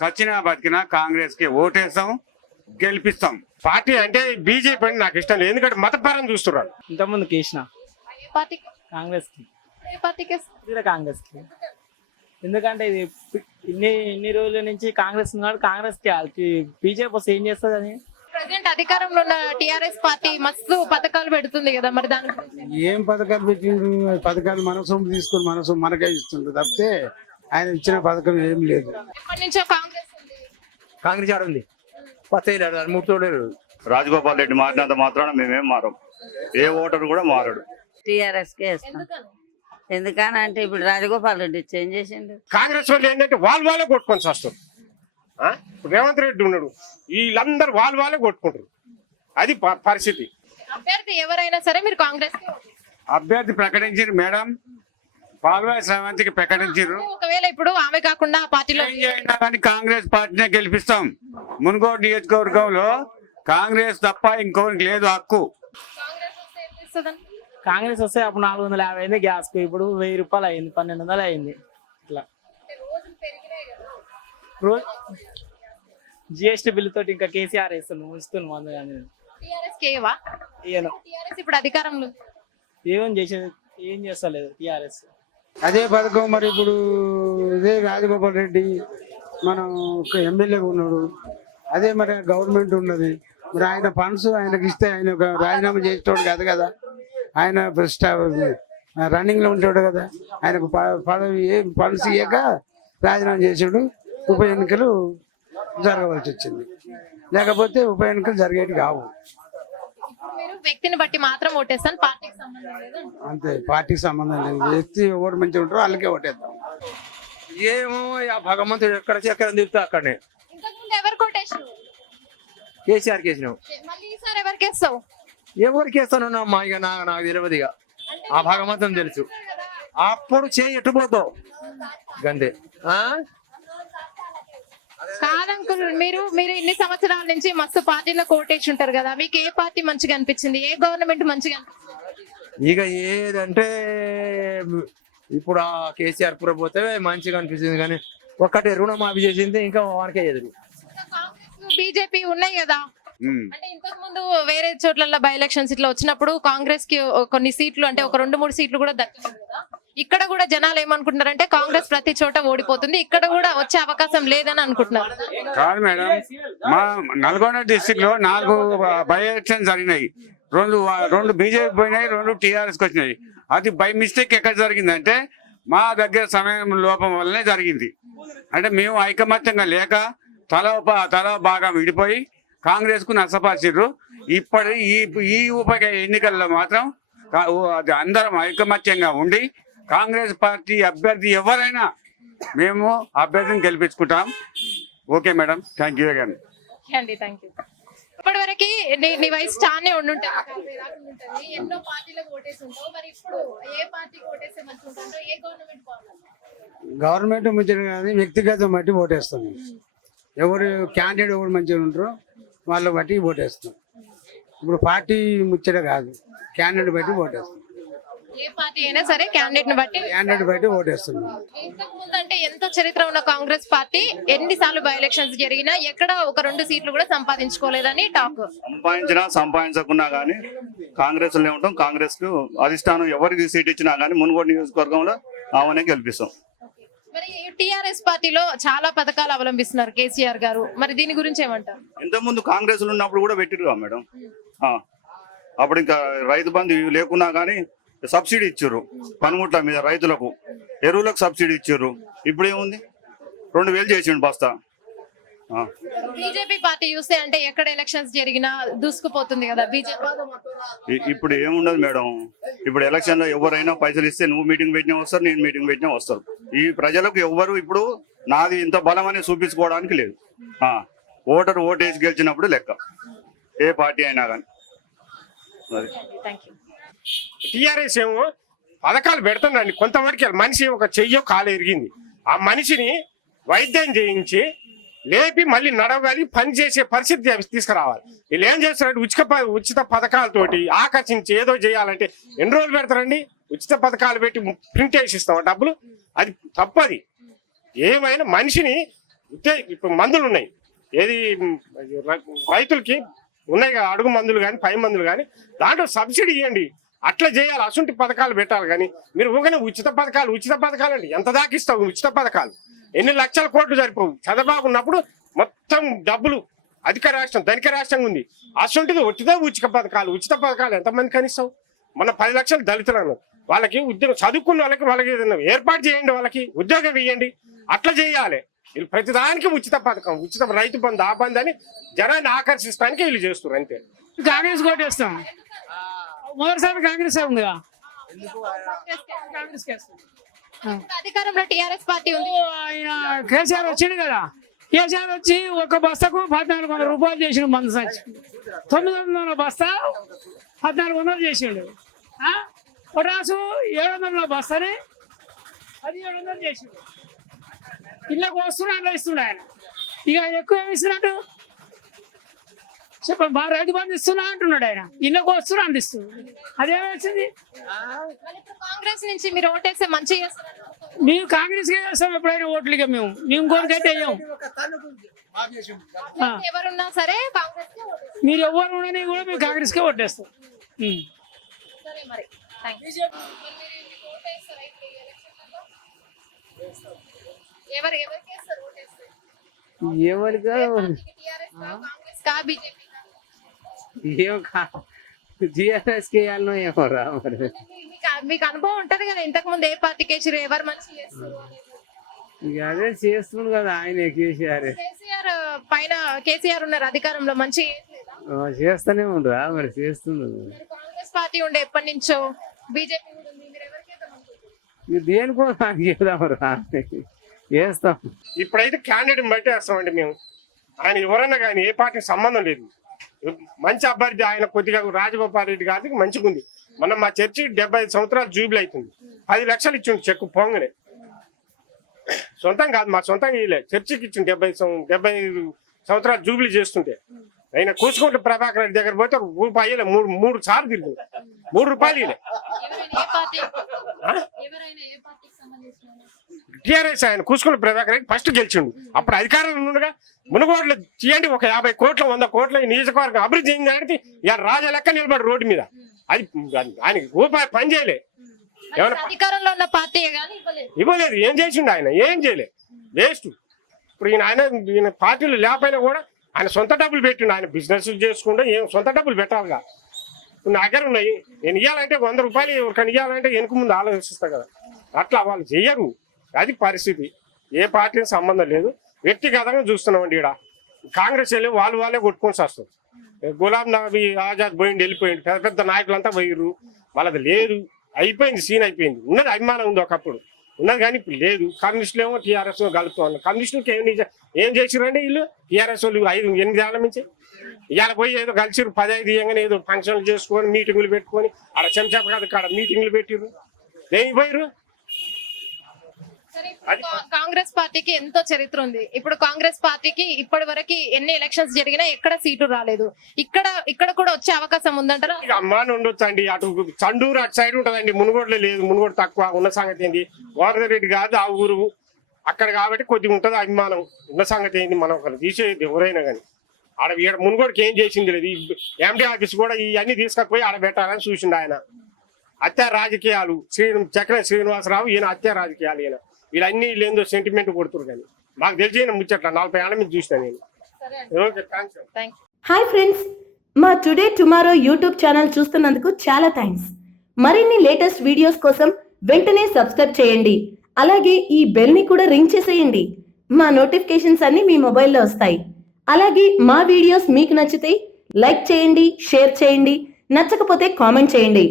సచ్చినా బతికినా కాంగ్రెస్ కి ఓటేస్తాం, గెలిపిస్తాం. పార్టీ అంటే బీజేపీ అని నాకు ఇష్టం లేదు, ఎందుకంటే మతపరం చూస్తున్నారు. ఇంతకుముందు కేసిన ఏ పార్టీకి? కాంగ్రెస్ కి, ఏ పార్టీకి? కాంగ్రెస్ కి. ఎందుకంటే ఇది ఇన్ని రోజుల నుంచి కాంగ్రెస్ ఉన్నాడు, కాంగ్రెస్ కి బీజేపీ వస్తే ఏం చేస్తుంది అని. ప్రెసెంట్ అధికారంలో ఉన్న టిఆర్ఎస్ పార్టీ మస్తు పథకాలు పెడుతుంది కదా, మరి దాని గురించి ఏం పథకాలు పెట్టిండ్రు? పథకాలు మన సొమ్ము తీసుకొని మన సొమ్ము మనకే ఇస్తుండ్రు తప్పితే ఆయన ఇచ్చిన పథకం ఏం లేదు. ఎప్పటి నుంచో కాంగ్రెస్ ఉంది. కాంగ్రెస్ ఆడుంది, మూడు తోడేరు. రాజగోపాల్ రెడ్డి మారినంత మాత్రాన మేమేం మారం, ఏ ఓటరు కూడా మారడు. టీఆర్ఎస్ కే ఇస్తాం. ఎందుకని? ఎందుకనంటే ఇప్పుడు రాజగోపాల్ రెడ్డి చేంజ్ చేసిండు. కాంగ్రెస్ వాళ్ళు ఏంటంటే వాళ్ళే కొట్టుకొని వస్తారు. ఇప్పుడు రేవంత్ రెడ్డి ఉన్నాడు, వీళ్ళందరూ వాళ్ళే కొట్టుకుంటారు. అది పరిస్థితి. అభ్యర్థి ఎవరైనా సరే మీరు కాంగ్రెస్ కి ఓటు. అభ్యర్థి ప్రకటించారు మేడం, పాల్వాయి శ్రావంతికి ప్రకటించారు. ఒకవేళ ఇప్పుడు ఆమె కాకుండా ఆ పార్టీలో ఏం చేసినా కానీ కాంగ్రెస్ పార్టీనే గెలిపిస్తాం. మునుగోడు నియోజకవర్గంలో కాంగ్రెస్ తప్ప ఇంకోరికి లేదు హక్కు. కాంగ్రెస్ వస్తే ఏం చేస్తుందని? కాంగ్రెస్ వస్తే అప్పుడు 450 అయింది గ్యాస్ కు, ఇప్పుడు 1000 రూపాయలు అయింది, 1200 అయింది. ఇట్లా అంటే రోజులు పెరిగినాయి కదా. రోజు జిఎస్టీ బిల్లు తోటి ఇంకా కేసీఆర్ వేస్తున్నాం, ఉంచుతున్నాం అందుకని. టిఆర్ఎస్ కేవా? ఈయన టిఆర్ఎస్ ఇప్పుడు అధికారంలో ఉంది. ఏం చేస్తలేదు టిఆర్ఎస్. అదే పథకం మరి ఇప్పుడు ఇదే రాజగోపాల్ రెడ్డి మనం ఒక ఎమ్మెల్యేగా ఉన్నాడు, అదే మరి గవర్నమెంట్ ఉన్నది. మరి ఆయన ఫండ్స్ ఆయనకి ఇస్తే ఆయన ఒక రాజీనామా చేసేటోడు కాదు కదా, ఆయన రన్నింగ్ లో ఉంటాడు కదా. ఆయనకు పదవి ఫండ్స్ ఇయ్యక రాజీనామా చేసాడు. ఉప ఎన్నికలు జరగవలసి వచ్చింది, లేకపోతే ఉప ఎన్నికలు జరిగేవి కావు. మీరు వ్యక్తిని బట్టి మాత్రం ఓటేస్తాను, పార్టీకి సంబంధం లేదు. అంతే, పార్టీకి సంబంధం లేదు. వ్యక్తి ఎవరు మంచిగా ఉంటారో వాళ్ళకే ఓటేద్దాం. ఏమో ఆ భగవంతుడు ఎక్కడ చక్కెర దిగుతా అక్కడనే. ఇంతకుముందు ఎవరు కొట్టేసారు? కేసీఆర్ కేసినావు, మళ్ళీ ఈసారి ఎవరికి వేస్తావు? ఎవరికి వేస్తాను అమ్మా? ఇక నాకు తెలియదు, ఇక ఆ భగవంతుని తెలుసు. అప్పుడు చేయి ఎట్టుపోతావు గంతే. కాదంకుల్, మీరు ఇన్ని సంవత్సరాల నుంచి మస్తు పార్టీలో కోటేసి ఉంటారు కదా, మీకు ఏ పార్టీ మంచిగా అనిపించింది? ఏ గవర్నమెంట్ మంచిగా అనిపించింది? ఇక ఏదంటే ఇప్పుడు ఆ కేసీఆర్ పుర పోతే మంచిగా అనిపిస్తుంది, కానీ ఒక్కటే రుణమాఫీ చేసింది, ఇంకా వానికే ఎదురు. కాంగ్రెస్ బీజేపీ ఉన్నాయి కదా, అంటే ఇంతకు ముందు వేరే చోట్ల బై ఎలక్షన్స్ ఇట్లా వచ్చినప్పుడు కాంగ్రెస్ కి కొన్ని సీట్లు, అంటే ఒక 2-3 సీట్లు కూడా దక్కలేదు కదా. ఇక్కడ కూడా జనాలు ఏమనుకుంటున్నారంటే కాంగ్రెస్ ప్రతి చోట ఓడిపోతుంది, ఇక్కడ కూడా వచ్చే అవకాశం లేదని అనుకుంటున్నారు. కాదు మేడం, మా నల్గొండ డిస్టిక్ లో 4 బై ఎలక్షన్ జరిగినాయి. రెండు బీజేపీ పోయినాయి, 2 టీఆర్ఎస్కి వచ్చినాయి. అది బై మిస్టేక్ ఎక్కడ జరిగిందంటే మా దగ్గర సమయం లోపం వల్లనే జరిగింది. అంటే మేము ఐకమత్యంగా లేక తల భాగం విడిపోయి కాంగ్రెస్ కు నష్టపరిచారు. ఇప్పటి ఈ ఉప ఎన్నికల్లో మాత్రం అందరం ఐకమత్యంగా ఉండి కాంగ్రెస్ పార్టీ అభ్యర్థి ఎవరైనా మేము అభ్యర్థిని గెలిపించుకుంటాం. Okay madam, thank you again. Thank you. ఇప్పటి వరకు నీ వయసు చానే ఉండుంటుంది, ఎన్నో పార్టీలకు ఓటేసి ఉంటావు. మరి ఇప్పుడు ఏ పార్టీకి ఓటేస్తే మంచిగా ఉంటుందో, ఏ గవర్నమెంట్ బాగుంటుంది? గవర్నమెంట్ మంచిగా కానీ వ్యక్తిగతం బట్టి ఓటేస్తాం. ఎవరు క్యాండిడేట్ ఎవరు మంచిగా ఉంటారో వాళ్ళ బట్టి ఓటేస్తాం. ఇప్పుడు పార్టీ ముచ్చట కాదు, క్యాండిడేట్ బట్టి ఓటేస్తాం. ఏ పార్టీ అయినా సరే క్యాండిడేట్ ని బట్టి ఓటేస్తున్నాం. ఇంతకు ముందు అంటే ఎంత చరిత్ర ఉన్న కాంగ్రెస్ పార్టీ ఎన్నిసార్లు బై ఎలక్షన్స్ జరిగినా ఎక్కడ ఒక 2 సీట్లు కూడా సంపాదించుకోలేదని టాక్. సంపాదించకున్నా గానీ కాంగ్రెస్ లో ఉంటాం. కాంగ్రెస్ కు అధిష్టానం ఎవరికి సీట్ ఇచ్చినా గానీ మునుగోడు నియోజకవర్గంలో ఆమెనే గెలిపిస్తాం. మరి టిఆర్ఎస్ పార్టీలో చాలా పథకాలు అవలంబిస్తున్నారు కేసీఆర్ గారు, మరి దీని గురించి ఏమంటారు? ఇంతకు ముందు కాంగ్రెస్ లో ఉన్నప్పుడు కూడా పెట్టిరుగా మేడం. అప్పుడు ఇంకా రైతు బంధు లేకున్నా గానీ సబ్సిడీ ఇచ్చారు, పనిముట్ల మీద రైతులకు ఎరువులకు సబ్సిడీ ఇచ్చారు. ఇప్పుడు ఏముంది, 2000 చేసిండు బస్తా. బీజేపీ పార్టీ చూస్తే అంటే ఎక్కడ ఎలక్షన్స్ జరిగినా దూసుకుపోతుంది కదా బీజేపీ. ఇప్పుడు ఏముండదు మేడం, ఇప్పుడు ఎలక్షన్ లో ఎవరైనా పైసలు ఇస్తే నువ్వు మీటింగ్ పెట్టినా వస్తారు, నేను మీటింగ్ పెట్టినా వస్తారు. ఈ ప్రజలకు ఎవరు ఇప్పుడు నాది ఇంత బలం అని చూపించుకోవడానికి లేదు. ఓటరు ఓటేసి గెలిచినప్పుడు లెక్క, ఏ పార్టీ అయినా కానీ. టిఆర్ఎస్ ఏమో పథకాలు పెడుతుందండి, కొంతవరకు మనిషి ఒక చెయ్యో కాలు ఎరిగింది, ఆ మనిషిని వైద్యం చేయించి లేపి మళ్ళీ నడవాలి, పని చేసే పరిస్థితి తీసుకురావాలి. వీళ్ళు ఏం చేస్తారంటే ఉచిత పథకాలతోటి ఆకర్షించి ఏదో చేయాలంటే ఎన్ని రోజులు పెడతారండి? ఉచిత పథకాలు పెట్టి ప్రింట్ వేసి ఇస్తాం డబ్బులు, అది తప్పది. ఏమైనా మనిషిని ఇప్పుడు మందులు ఉన్నాయి, ఏది రైతులకి ఉన్నాయి కదా అడుగు మందులు కానీ పై మందులు కానీ, దాంట్లో సబ్సిడీ ఇవ్వండి. అట్లా చేయాలి, అసుంటి పథకాలు పెట్టాలి. కానీ మీరు ఊగానే ఉచిత పథకాలు అంటే ఎంత దాకా ఇస్తావు? ఉచిత పథకాలు ఎన్ని లక్షల కోట్లు సరిపోవు. చంద్రబాబు ఉన్నప్పుడు మొత్తం డబ్బులు అధిక రాష్ట్రం ధనిక రాష్ట్రంగా ఉంది. అసంటిది ఉచిత పథకాలు ఎంతమంది కనిస్తావు? మన 10 లక్షలు దళితులు అన్నారు, వాళ్ళకి ఉద్యోగం చదువుకున్న వాళ్ళకి ఏదైనా ఏర్పాటు చేయండి, వాళ్ళకి ఉద్యోగం ఇవ్వండి. అట్లా చేయాలి. వీళ్ళు ప్రతిదానికి ఉచిత పథకం, ఉచిత రైతు బంధు, ఆ బంధు అని జనాన్ని ఆకర్షిస్తానికి వీళ్ళు చేస్తారు అంతే. కాంగ్రెస్ కోటేస్తాం, మొదటిసారి కాంగ్రెస్ ఉంది, కాంగ్రెస్ అధికారంలో టీఆర్ఎస్ పార్టీ ఉంది. ఆయన కేసీఆర్ వచ్చింది కదా, కేసీఆర్ వచ్చి ఒక బస్తాకు 1400 రూపాయలు చేసిండు. మందు సంచి 900 బస్తా 1400 చేసిండు. పొటాసు 700 బస్తాని 1700 చేసిండు. ఇళ్ళకు వస్తున్నా అట్లా ఇస్తుండే ఆయన. ఇక ఎక్కువ ఏమి ఇస్తున్నట్టు చెప్పండి, బాగా రైతు బంధు ఇస్తున్నా అంటున్నాడు ఆయన. ఇళ్ళకు వస్తున్నా అందిస్తుంది, అదేమొచ్చింది? కాంగ్రెస్ నుంచి మీరు ఓటేస్తే మంచిగా చేస్తారు. మేము కాంగ్రెస్ కే చేస్తాం ఎప్పుడైనా ఓట్లు. ఇక మేము ఇంకోటికైతే వేయం. ఎవరున్నా సరే కాంగ్రెస్ మీరు ఎవరు ఉండని కూడా మేము కాంగ్రెస్ కే ఓటేస్తాం. సరే మరి మీకు అనుభవం ఉంటది కదా, ఇంతకు ముందు ఏ పార్టీకి వేసారు, ఎవరు మంచి చేస్తారు? అదే చేస్తుండు కదా ఆయన కేసీఆర్. కేసీఆర్ పైన కేసీఆర్ ఉన్నారు అధికారంలో, మంచి చేస్తూనే ఉండరా మరి, చేస్తుండ్రు. కాంగ్రెస్ పార్టీ ఉండే ఎప్పటి నుంచో, బీజేపీ కూడా ఉంది, మీరు ఎవరికి దేనికో నాకు చెప్దామరా చేస్తాం. ఇప్పుడైతే క్యాండిడేట్ బట్టి వేస్తామండి మేము. ఆయన ఎవరైనా కానీ ఏ పార్టీకి సంబంధం లేదు, మంచి అభ్యర్థి ఆయన. కొద్దిగా రాజగోపాల్ రెడ్డి గారికి మంచిగా ఉంది. మనం మా చర్చి 75 సంవత్సరాలు జూబిలీ అవుతుంది, 10 లక్షలు ఇచ్చిండు చెక్కు పొంగనే. సొంతం కాదు, మా సొంతంగా ఇవ్వలే, చర్చికి ఇచ్చిండు 75 సంవత్సరాలు జూబిలీ చేస్తుంటే. ఆయన కూసుకుంటే ప్రభాకర్ రెడ్డి దగ్గర పోతే రూపాయి 3 సార్లు తిరిగింది, 3 రూపాయలు ఇవ్వలే. టీఆర్ఎస్ ఆయన కూసుకున్న ప్రభాకర్ రెడ్డి ఫస్ట్ గెలిచిండు, అప్పుడు అధికారంలో ఉండగా మునుగోడులో చేయండి ఒక 50 కోట్ల 100 కోట్ల నియోజకవర్గం అభివృద్ధి చేయండి. ఇక రాజా లెక్క నిలబడి రోడ్డు మీద, అది ఆయనకి రూపాయి పని చేయలే. అధికారంలో ఉన్న పార్టీ ఇవ్వలేదు, ఏం చేసిండు ఆయన? ఏం చేయలేదు, వేస్ట్. ఇప్పుడు ఈయన పార్టీలు లేకపోయినా కూడా ఆయన సొంత డబ్బులు పెట్టిండు. ఆయన బిజినెస్ చేసుకుంటే ఏం సొంత డబ్బులు పెట్టాలిగా. ఇప్పుడు నా దగ్గర ఉన్నాయి, నేను ఇవ్వాలంటే 100 రూపాయలు ఎవరికైనా ఇవ్వాలంటే వెనుక ముందు ఆలోచిస్తా కదా. అట్లా వాళ్ళు చెయ్యరు, అది పరిస్థితి. ఏ పార్టీకి సంబంధం లేదు, వ్యక్తిగతంగా చూస్తున్నామండి. ఇక్కడ కాంగ్రెస్ వెళ్ళి వాళ్ళే కొట్టుకొని వస్తారు. గులాం నబీ ఆజాద్ పోయింది, వెళ్ళిపోయింది, పెద్ద పెద్ద నాయకులంతా పోయిర్రు. వాళ్ళది లేదు, అయిపోయింది, సీన్ అయిపోయింది. ఉన్నది అభిమానం ఉంది ఒకప్పుడు, ఉన్నది కానీ ఇప్పుడు లేదు. కమ్యూనిస్టులు ఏమో టీఆర్ఎస్ కలుపుతాం. కమ్యూనిస్టులకి ఏం చేసిరండి వీళ్ళు? టీఆర్ఎస్ వాళ్ళు 5-8 ఏళ్ల నుంచి ఇవాళ పోయి ఏదో కలిసిరు 15 ఇవ్వగానే ఏదో ఫంక్షన్లు చేసుకొని మీటింగులు పెట్టుకొని ఆడ చెంచా కాదు కాడ మీటింగ్లు పెట్టిర్రు. దేనికి పోయిర్రు? కాంగ్రెస్ పార్టీకి ఎంతో చరిత్ర ఉంది. ఇప్పుడు కాంగ్రెస్ పార్టీకి ఇప్పటి వరకు ఎన్ని ఎలక్షన్స్ జరిగినా ఎక్కడ సీటు రాలేదు. ఇక్కడ కూడా వచ్చే అవకాశం ఉందంటారా? అమ్మాని ఉండొచ్చు అండి. అటు చండూరు అటు సైడ్ ఉంటదండి, మునుగోడులో లేదు. మునుగోడు తక్కువ ఉన్న సంగతి ఏంది. గోవర్ధన్ రెడ్డి కాదు ఆ ఊరు, అక్కడ కాబట్టి కొద్దిగా ఉంటుంది అభిమానం. ఉన్న సంగతి ఏంది, మనం ఒకరు తీసేది ఎవరైనా కానీ. ఆడ మునుగోడుకి ఏం చేసింది లేదు. ఎండి ఆఫీస్ కూడా ఇవన్నీ తీసుకపోయి ఆడ పెట్టాలని చూసిండు ఆయన. హత్య రాజకీయాలు చక్ర శ్రీనివాసరావు, ఈయన హత్య రాజకీయాలు. ఈయన వీళ్ళన్నీ లేదో సెంటిమెంట్ కొడుతురు. కానీ మాకు తెలిసి ముచ్చట్ల 40 ఏళ్ళ మీద చూసిన నేను. హాయ్ ఫ్రెండ్స్, మా టుడే టుమారో యూట్యూబ్ ఛానల్ చూస్తున్నందుకు చాలా థ్యాంక్స్. మరిన్ని లేటెస్ట్ వీడియోస్ కోసం వెంటనే సబ్స్క్రైబ్ చేయండి. అలాగే ఈ బెల్ ని కూడా రింగ్ చేసేయండి. మా నోటిఫికేషన్స్ అన్ని మీ మొబైల్లో వస్తాయి. అలాగే మా వీడియోస్ మీకు నచ్చితే లైక్ చేయండి, షేర్ చేయండి, నచ్చకపోతే కామెంట్ చేయండి.